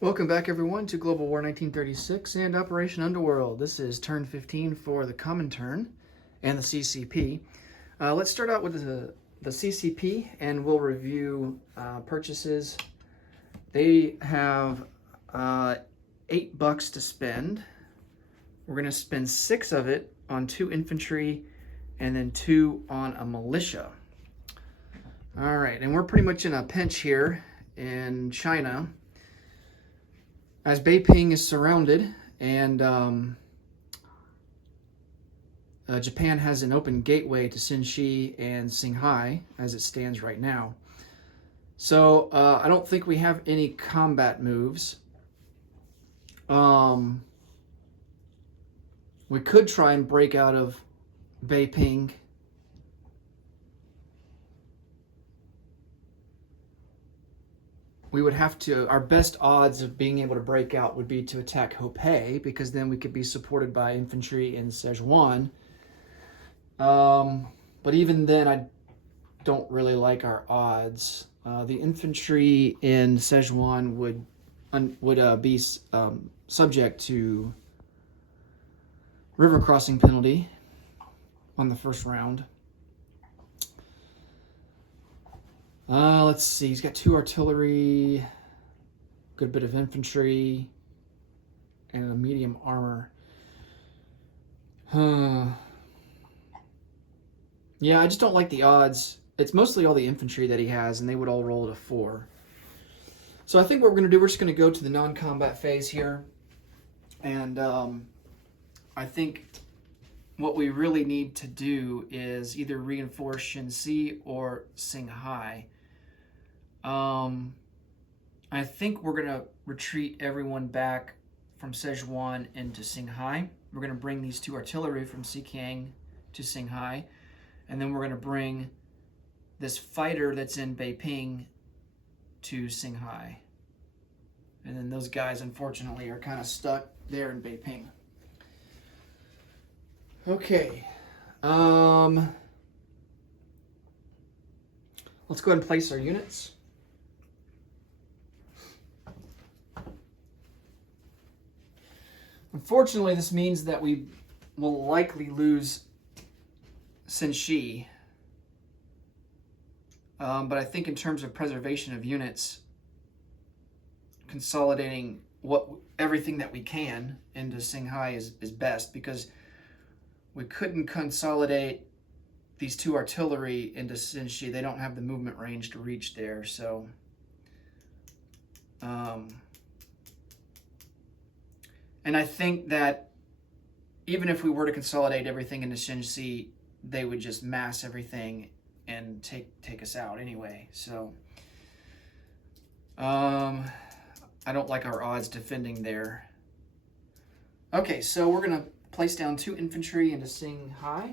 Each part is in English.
Welcome back, everyone, to Global War 1936 and Operation Underworld. This is turn 15 for the Comintern and the CCP. Let's start out with the CCP, and we'll review purchases. They have $8 to spend. We're going to spend 6 of it on 2 infantry and then 2 on a militia. All right, and we're pretty much in a pinch here in China, as Beiping is surrounded, and Japan has an open gateway to Xinxi and Qinghai as it stands right now. So I don't think we have any combat moves. We could try and break out of Beiping. We would have to, our best odds of being able to break out would be to attack Hopei, because then we could be supported by infantry in Szechuan. But even then, I don't really like our odds. The infantry in Szechuan would be subject to river crossing penalty on the first round. Let's see. He's got 2 artillery, good bit of infantry, and a medium armor. Yeah, I just don't like the odds. It's mostly all the infantry that he has, and they would all roll at a 4. So I think what we're going to do, we're just going to go to the non-combat phase here. And I think what we really need to do is either reinforce Shenxi or Qinghai. I think we're going to retreat everyone back from Szechuan into Qinghai. We're going to bring these 2 artillery from Xiqiang to Qinghai, and then we're going to bring this fighter that's in Beiping to Qinghai. And then those guys, unfortunately, are kind of stuck there in Beiping. Okay. Let's go ahead and place our units. Unfortunately, this means that we will likely lose Xinxi. But I think in terms of preservation of units, consolidating everything that we can into Qinghai is best, because we couldn't consolidate these 2 artillery into Xinxi. They don't have the movement range to reach there, so and I think that even if we were to consolidate everything into Xinxi, they would just mass everything and take us out anyway. So I don't like our odds defending there. Okay, so we're going to place down 2 infantry into Qinghai.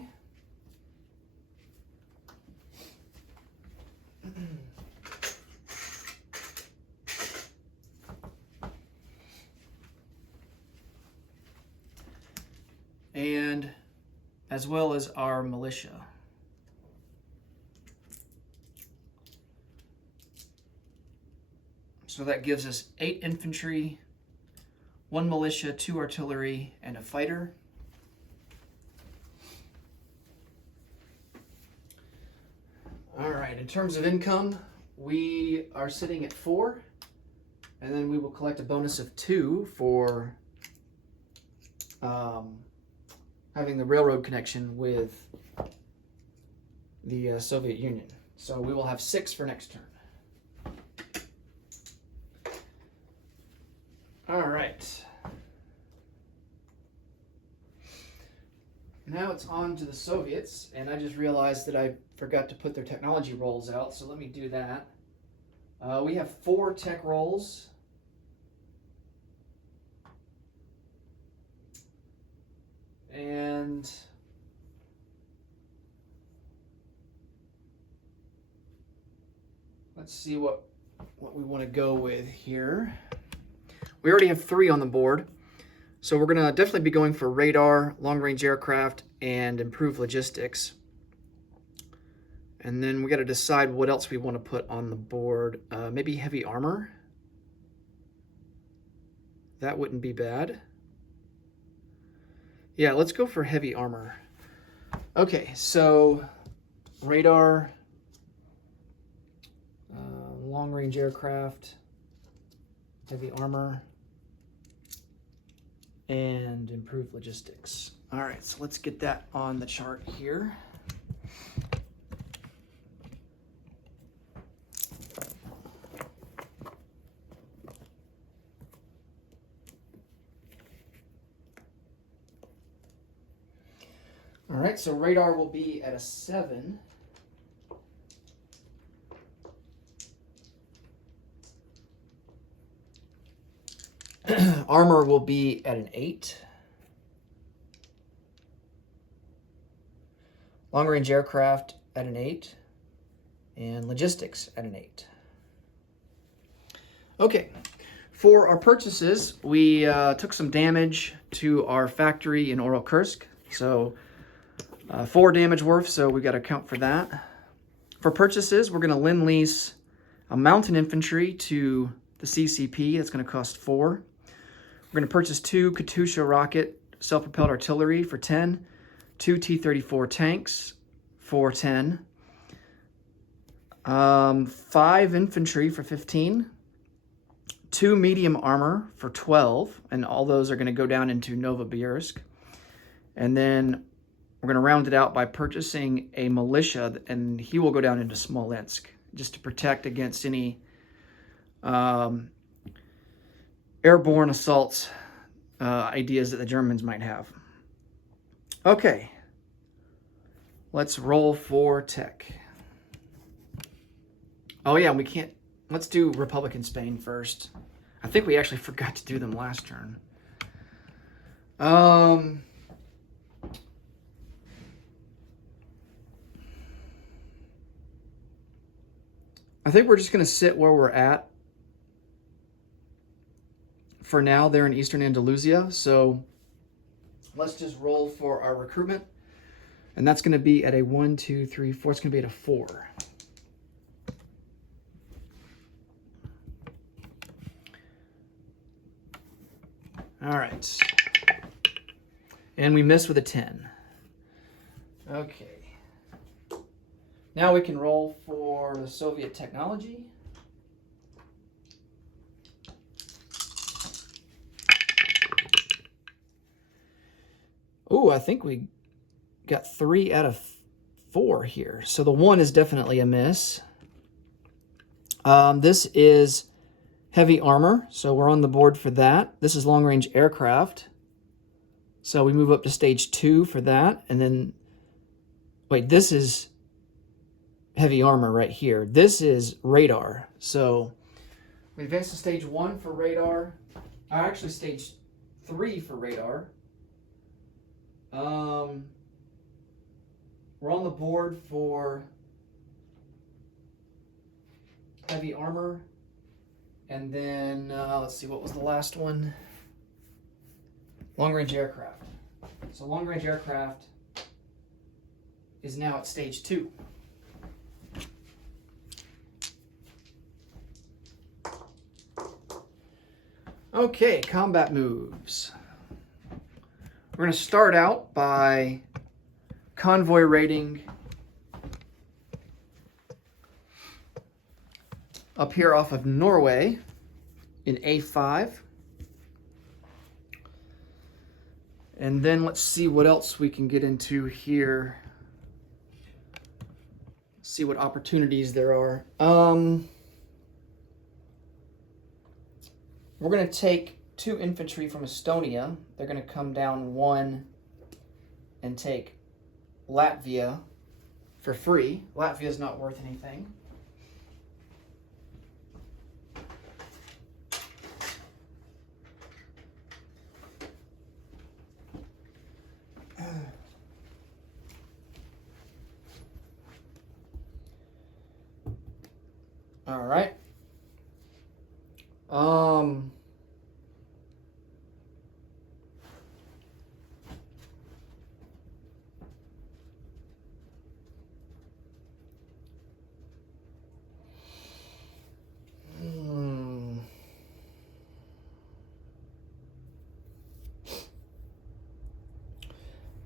And as well as our militia. So that gives us 8 infantry, 1 militia, 2 artillery, and a fighter. All right, in terms of income, we are sitting at 4, and then we will collect a bonus of 2 for having the railroad connection with the Soviet Union. So we will have 6 for next turn. All right. Now it's on to the Soviets, and I just realized that I forgot to put their technology rolls out, so let me do that. We have 4 tech rolls. And let's see what we want to go with here. We already have 3 on the board, so we're going to definitely be going for radar, long-range aircraft, and improved logistics. And then we got to decide what else we want to put on the board. Maybe heavy armor. That wouldn't be bad. Yeah, let's go for heavy armor. Okay, so radar, long-range aircraft, heavy armor, and improved logistics. All right, so let's get that on the chart here. All right, so radar will be at a 7. Armor will be at an 8. Long-range aircraft at an 8. And logistics at an 8. Okay, for our purchases, we took some damage to our factory in Oral Kursk. So 4 damage worth, so we got to account for that. For purchases, we're going to lend-lease a mountain infantry to the CCP. That's going to cost 4. We're going to purchase 2 Katyusha rocket self-propelled artillery for 10, 2 T-34 tanks for 10, 5 infantry for 15, 2 medium armor for 12, and all those are going to go down into Novosibirsk. And then we're going to round it out by purchasing a militia, and he will go down into Smolensk just to protect against any airborne assault ideas that the Germans might have. Okay, let's roll for tech. Oh yeah, we can't, let's do Republican Spain first. I think we actually forgot to do them last turn. I think we're just going to sit where we're at for now. They're in Eastern Andalusia, so let's just roll for our recruitment. And that's going to be at a 1, 2, 3, 4. It's going to be at a 4. All right. And we missed with a 10. Okay. Now we can roll for the Soviet technology. Ooh, I think we got 3 out of 4 here. So the 1 is definitely a miss. This is heavy armor, so we're on the board for that. This is long-range aircraft. So we move up to stage 2 for that. And then, wait, this is heavy armor right here. This is radar. So we advance to stage 1 for radar. Actually, stage 3 for radar. We're on the board for heavy armor. And then, let's see, what was the last one? Long-range aircraft. So long-range aircraft is now at stage 2. Okay, combat moves. We're going to start out by convoy raiding up here off of Norway in A5. And then let's see what else we can get into here. See what opportunities there are. We're going to take 2 infantry from Estonia. They're going to come down 1 and take Latvia for free. Latvia's not worth anything. All right.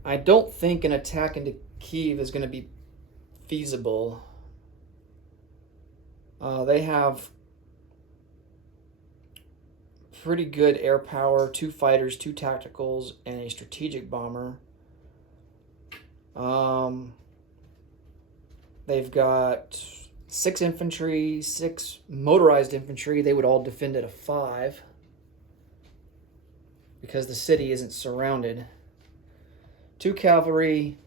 I don't think an attack into Kyiv is going to be feasible. They have pretty good air power, 2 fighters, 2 tacticals, and a strategic bomber. They've got 6 infantry, 6 motorized infantry. They would all defend at a 5 because the city isn't surrounded. 2 cavalry,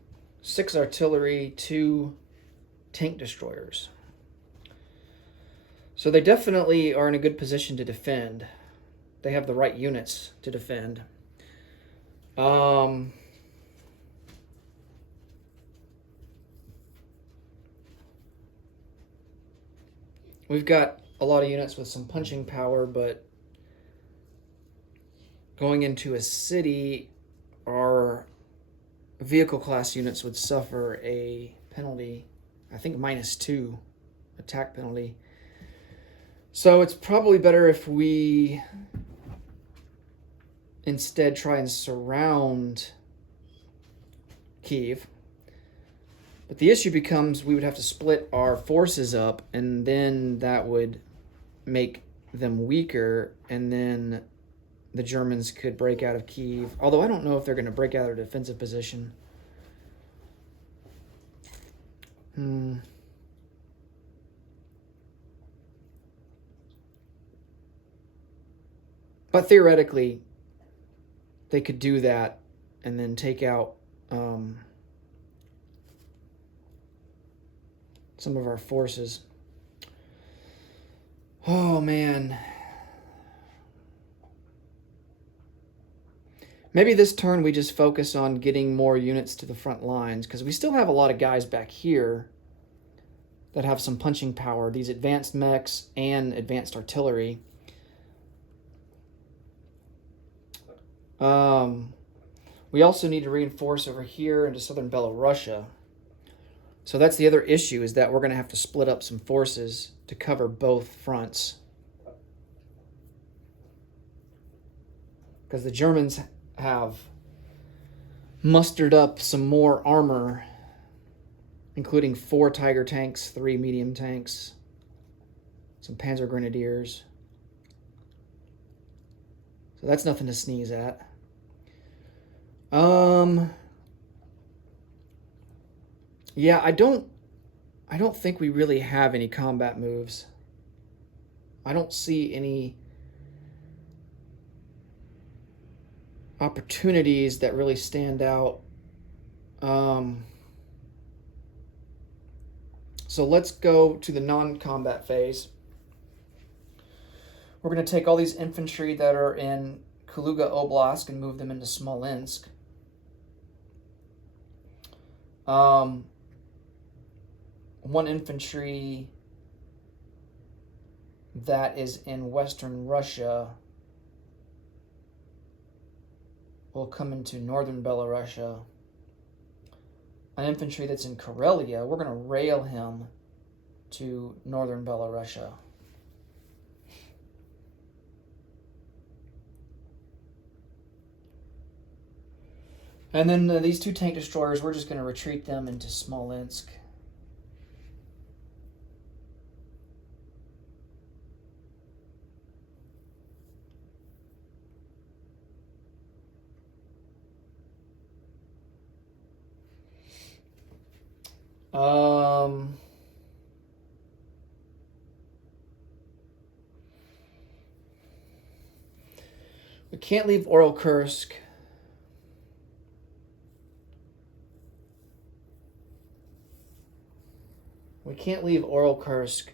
6 artillery, 2 tank destroyers. So they definitely are in a good position to defend. They have the right units to defend. We've got a lot of units with some punching power, but going into a city, our vehicle class units would suffer a penalty, I think -2 attack penalty. So it's probably better if we instead try and surround Kyiv. But the issue becomes we would have to split our forces up, and then that would make them weaker, and then the Germans could break out of Kyiv. Although I don't know if they're going to break out of their defensive position. But theoretically, they could do that and then take out some of our forces. Oh, man. Maybe this turn we just focus on getting more units to the front lines, because we still have a lot of guys back here that have some punching power, these advanced mechs and advanced artillery. We also need to reinforce over here into southern Belarusia. So that's the other issue, is that we're going to have to split up some forces to cover both fronts. Because the Germans have mustered up some more armor, including 4 Tiger tanks, 3 medium tanks, some Panzer Grenadiers. So that's nothing to sneeze at. Yeah, I don't think we really have any combat moves. I don't see any opportunities that really stand out. So let's go to the non-combat phase. We're going to take all these infantry that are in Kaluga Oblast and move them into Smolensk. One infantry that is in Western Russia will come into Northern Belarusia. An infantry that's in Karelia, we're going to rail him to Northern Belarusia. And then these 2 tank destroyers, we're just going to retreat them into Smolensk. We can't leave Oral Kursk. We can't leave Oral Kursk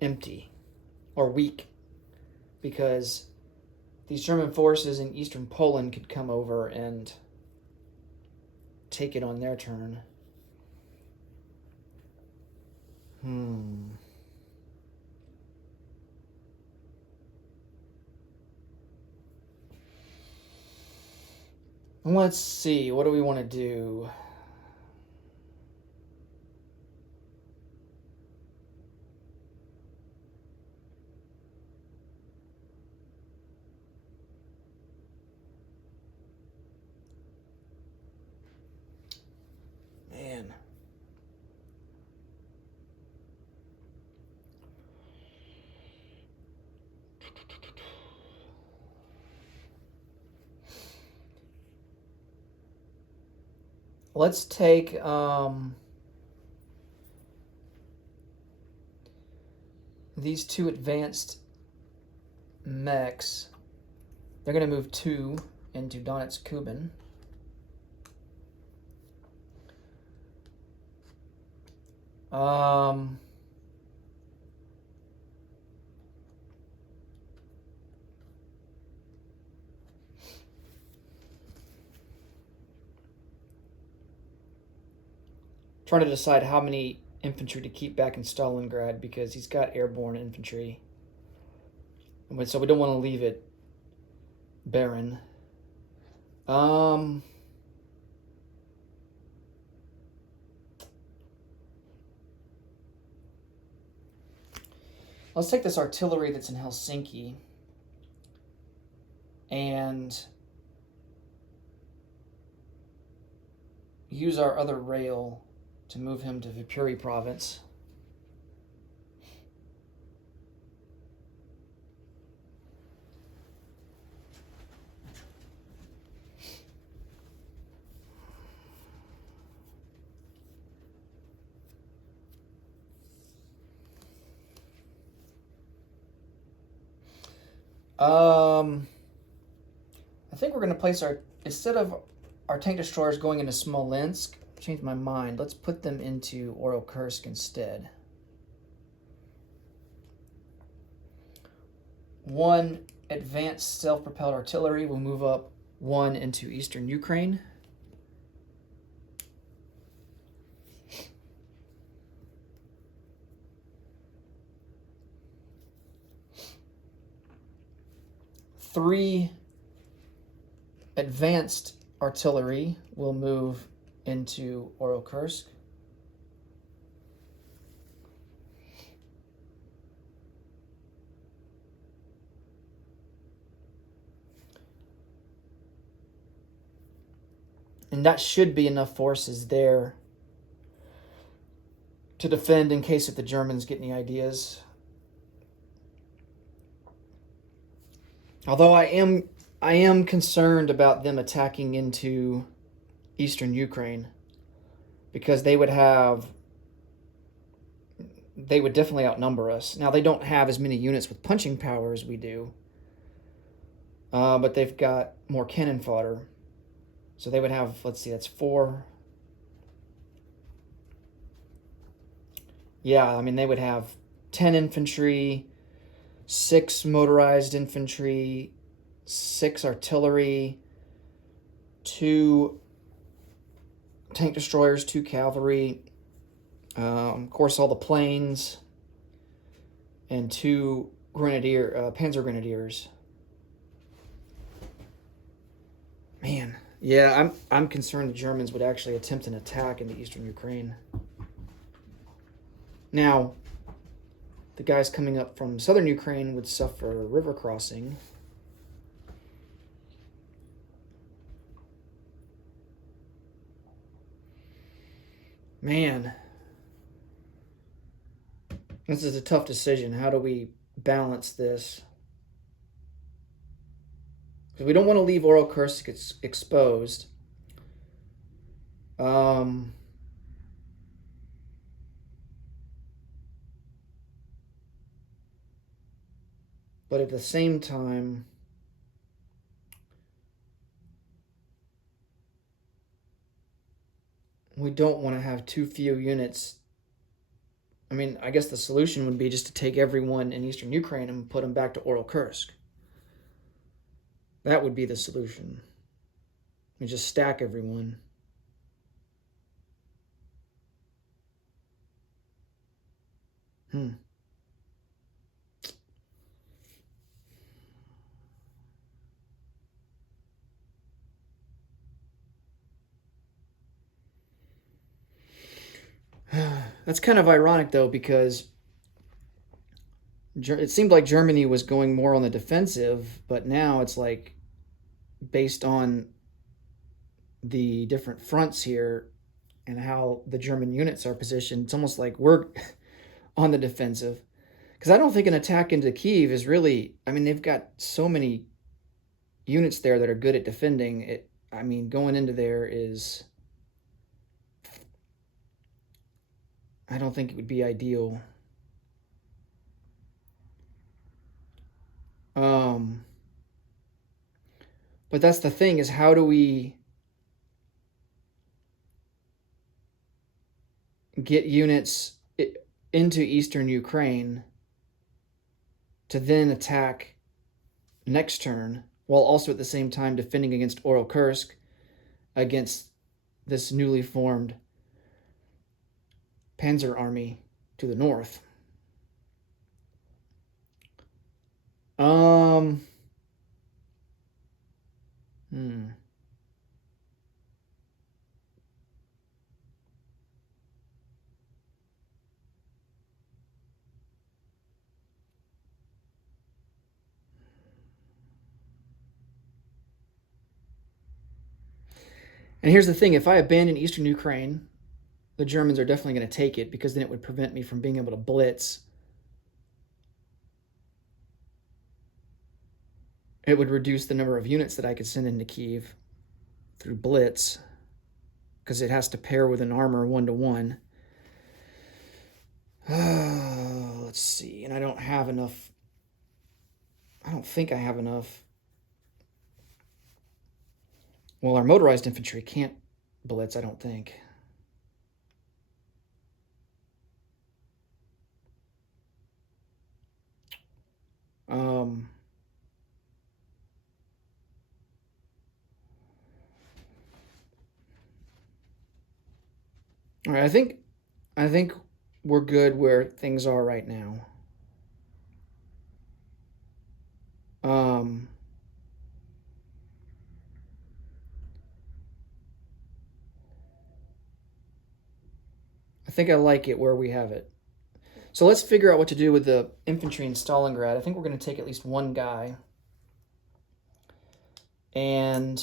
empty or weak, because these German forces in eastern Poland could come over and take it on their turn. Let's see, what do we want to do? let's take these two advanced mechs. They're going to move 2 into Donetsk Kuban. Trying to decide how many infantry to keep back in Stalingrad because he's got airborne infantry. So we don't want to leave it barren. Let's take this artillery that's in Helsinki and use our other rail to move him to Viipuri province. I think we're going to place our, instead of our tank destroyers going into Smolensk, change my mind, let's put them into Orel-Kursk instead. One advanced self-propelled artillery will move up 1 into eastern Ukraine. Three advanced artillery will move into Orel-Kursk. And that should be enough forces there to defend in case if the Germans get any ideas. Although I am concerned about them attacking into eastern Ukraine because they would definitely outnumber us. Now, they don't have as many units with punching power as we do, but they've got more cannon fodder. So they would have, let's see, that's 4. Yeah, I mean, they would have 10 infantry, 6 motorized infantry, 6 artillery, 2 tank destroyers, 2 cavalry, of course all the planes, and 2 panzer grenadiers. Man, yeah, I'm concerned the Germans would actually attempt an attack into eastern Ukraine. Now, the guys coming up from southern Ukraine would suffer river crossing. Man, this is a tough decision. How do we balance this? Because we don't want to leave Orel-Kursk exposed. But at the same time, we don't want to have too few units. I mean, I guess the solution would be just to take everyone in eastern Ukraine and put them back to Orel-Kursk. That would be the solution. We just stack everyone. That's kind of ironic, though, because it seemed like Germany was going more on the defensive, but now it's like, based on the different fronts here and how the German units are positioned, it's almost like we're on the defensive. Because I don't think an attack into Kyiv is really, I mean, they've got so many units there that are good at defending it. I mean, going into there is I don't think it would be ideal. But that's the thing, is how do we get units into eastern Ukraine to then attack next turn, while also at the same time defending against Kursk, against this newly formed Panzer army to the north. And here's the thing, if I abandon eastern Ukraine, the Germans are definitely going to take it, because then it would prevent me from being able to blitz. It would reduce the number of units that I could send into Kyiv through blitz, because it has to pair with an armor 1-to-1. Let's see, and I don't have enough. I don't think I have enough. Well, our motorized infantry can't blitz, I don't think. All right, I think we're good where things are right now. I think I like it where we have it. So let's figure out what to do with the infantry in Stalingrad. I think we're going to take at least one guy and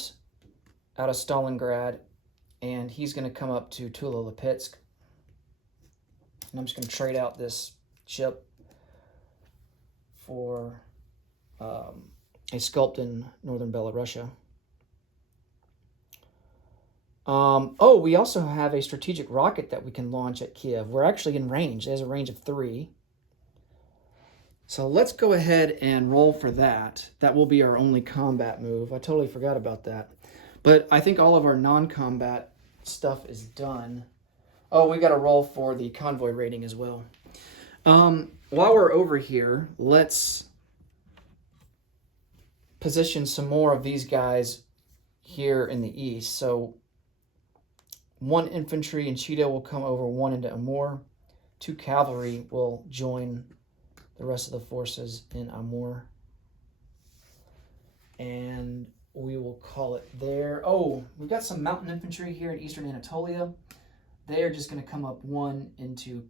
out of Stalingrad, and he's going to come up to Tula-Lipetsk. And I'm just going to trade out this ship for a sculpt in northern Belarusia. Oh, we also have a strategic rocket that we can launch at Kiev. We're actually in range. It has a range of 3. So let's go ahead and roll for that. That will be our only combat move. I totally forgot about that. But I think all of our non-combat stuff is done. Oh, we got to roll for the convoy rating as well. While we're over here, let's position some more of these guys here in the east. So 1 infantry in Chita will come over, 1 into Amur. 2 cavalry will join the rest of the forces in Amur. And we will call it there. Oh, we've got some mountain infantry here in eastern Anatolia. They are just going to come up 1 into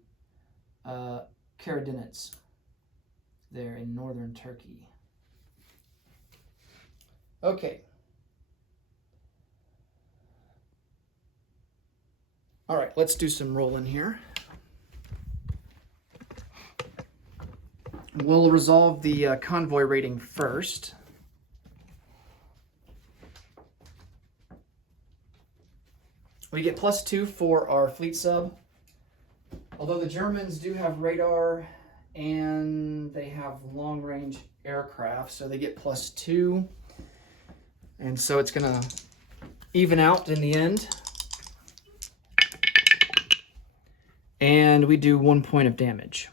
Karadeniz there in northern Turkey. Okay. All right, let's do some rolling here. We'll resolve the convoy rating first. We get +2 for our fleet sub. Although the Germans do have radar and they have long-range aircraft, so they get +2. And so it's going to even out in the end. And we do 1 point of damage.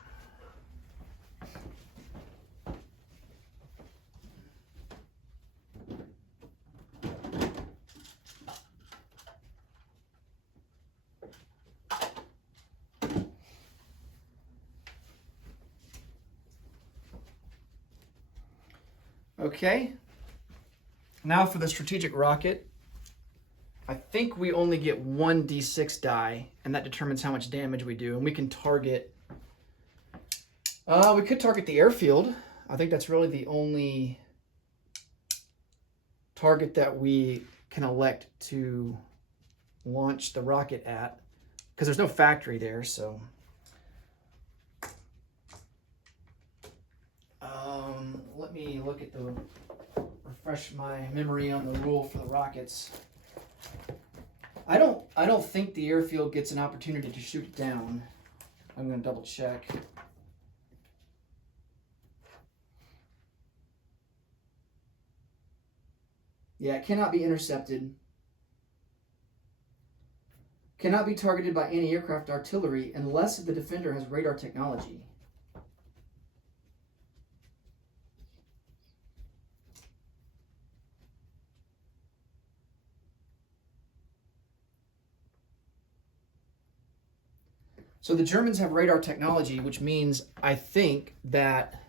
Okay. Now for the strategic rocket. I think we only get 1 d6 die, and that determines how much damage we do. And we can target... we could target the airfield. I think that's really the only target that we can elect to launch the rocket at, because there's no factory there, so... let me look at refresh my memory on the rule for the rockets. I don't think the airfield gets an opportunity to shoot it down. I'm going to double check. Yeah, it cannot be intercepted. Cannot be targeted by anti-aircraft artillery unless the defender has radar technology. So the Germans have radar technology, which means I think that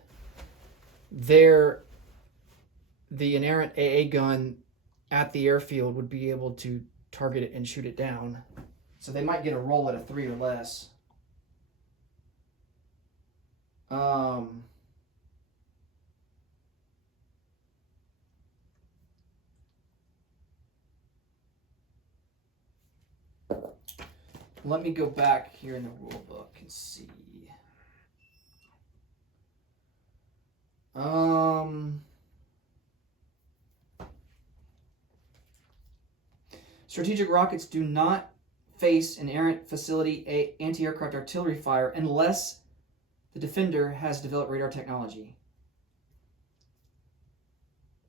the inerrant AA gun at the airfield would be able to target it and shoot it down. So they might get a roll at a 3 or less. Let me go back here in the rule book and see. Strategic rockets do not face an errant facility anti-aircraft artillery fire unless the defender has developed radar technology.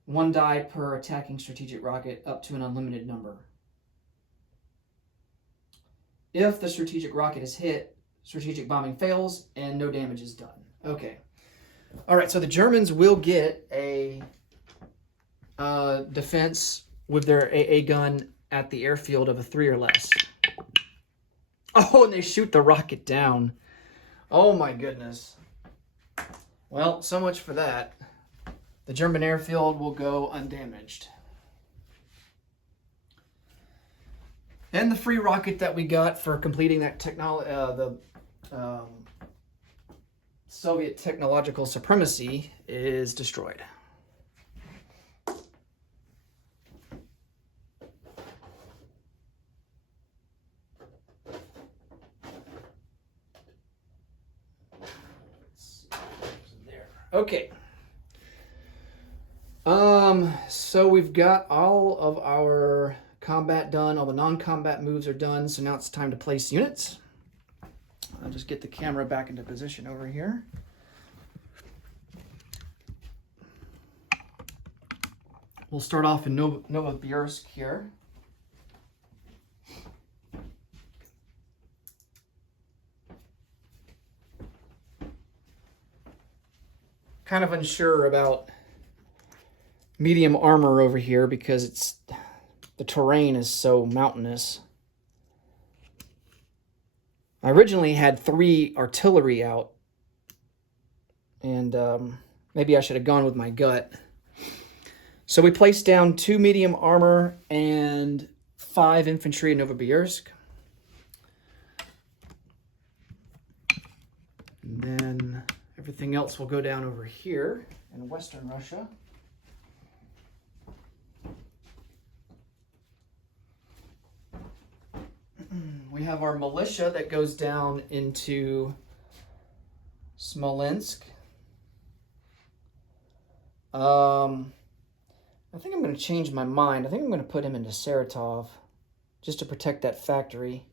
1 die per attacking strategic rocket up to an unlimited number. If the strategic rocket is hit, strategic bombing fails and no damage is done. Okay. All right, so the Germans will get a defense with their AA gun at the airfield of a 3 or less. Oh, and they shoot the rocket down. Oh my goodness. Well, so much for that. The German airfield will go undamaged. And the free rocket that we got for completing that Soviet technological supremacy is destroyed. Okay. So we've got all of our combat done, all the non-combat moves are done, so now it's time to place units. I'll just get the camera back into position over here. We'll start off in Novosibirsk here. Kind of unsure about medium armor over here because the terrain is so mountainous. I originally had 3 artillery out, and maybe I should have gone with my gut. So we placed down 2 medium armor and 5 infantry in Novosibirsk. And then everything else will go down over here in Western Russia. We have our militia that goes down into Smolensk. I think I'm going to change my mind. I think I'm going to put him into Saratov just to protect that factory.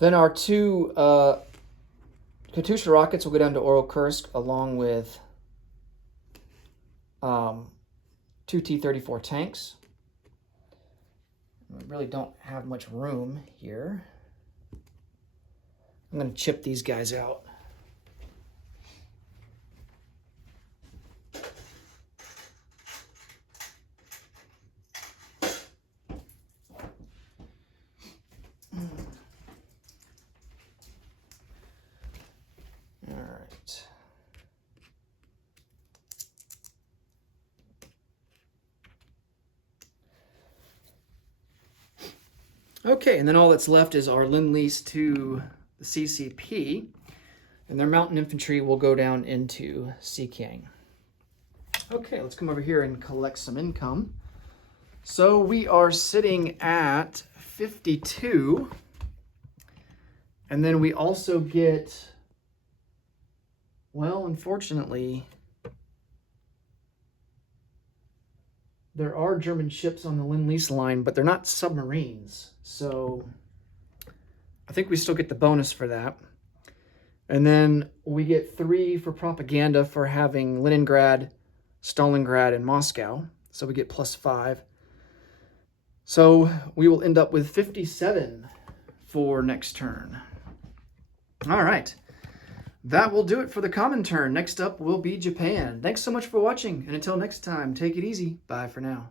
Then our 2 Katyusha rockets will go down to Kursk along with 2 T-34 tanks. We really don't have much room here. I'm going to chip these guys out. All right. Okay, and then all that's left is our Lend-Lease to the CCP, and their mountain infantry will go down into Xikang. Okay, let's come over here and collect some income. So we are sitting at 52, and then we also get, well, unfortunately, there are German ships on the Lend-Lease line, but they're not submarines. So I think we still get the bonus for that. And then we get 3 for propaganda for having Leningrad, Stalingrad, and Moscow. So we get +5. So we will end up with 57 for next turn. All right. That will do it for the common turn. Next up will be Japan. Thanks so much for watching, and until next time, take it easy. Bye for now.